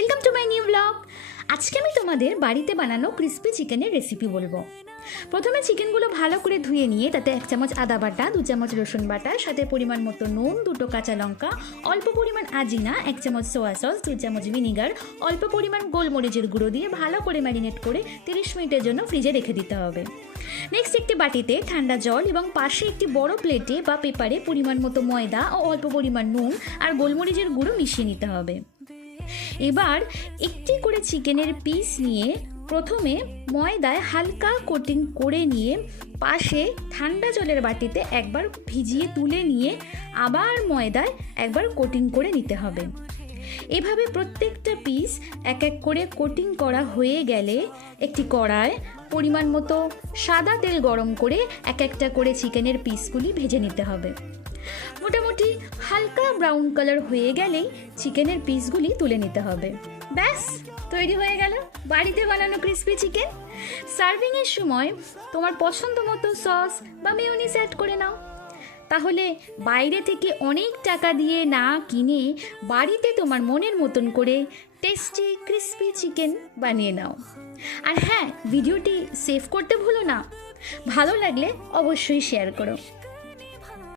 Welcome to my new blog. আজকে আমি তোমাদের বাড়িতে বানানো ক্রিস্পি চিকেনের রেসিপি বলবো। প্রথমে চিকেনগুলো ভালো করে ধুয়ে নিয়ে তাতে 1 চামচ আদা বাটা, 2 চামচ রসুন বাটা, সাথে পরিমাণ মতো নুন, 2টো কাঁচা লঙ্কা, অল্প পরিমাণ আজিনা, 1 চামচ সোয়া সস, 2 চামচ ভিনিগার, অল্প পরিমাণ গোলমরিচের গুঁড়ো দিয়ে ভালো করে ম্যারিনেট করে 30 মিনিটের জন্য ফ্রিজে রেখে দিতে হবে। নেক্সট একটি বাটিতে ঠান্ডা জল এবং পাশে একটি বড় প্লেটে বা পেপারে পরিমাণ মতো ময়দা ও অল্প পরিমাণ নুন আর গোলমরিচের গুঁড়ো মিশিয়ে নিতে হবে। এবার একটি করে চিকেনের পিস নিয়ে প্রথমে ময়দায় হালকা কোটিং করে নিয়ে পাশে ঠান্ডা জলের বাটিতে একবার ভিজিয়ে তুলে নিয়ে আবার ময়দায় একবার কোটিং করে নিতে হবে। এভাবে প্রত্যেকটা পিস এক এক করে কোটিং করা হয়ে গেলে একটি কড়ায় পরিমাণ মতো সাদা তেল গরম করে এক একটা করে চিকেনের পিসগুলি ভেজে নিতে হবে। মোটামুটি হালকা ব্রাউন কালার হয়ে গেলেই চিকেনের পিসগুলি তুলে নিতে হবে। ব্যাস, তৈরি হয়ে গেল বাড়িতে বানানো ক্রিস্পি চিকেন। সার্ভিংয়ের সময় তোমার পছন্দ মতো সস বা মেয়োনিজ অ্যাড করে নাও। তাহলে বাইরে থেকে অনেক টাকা দিয়ে না কিনে বাড়িতে তোমার মনের মতন করে টেস্টি ক্রিস্পি চিকেন বানিয়ে নাও। আর হ্যাঁ, ভিডিওটি সেভ করতে ভুলো না। ভালো লাগলে অবশ্যই শেয়ার করো।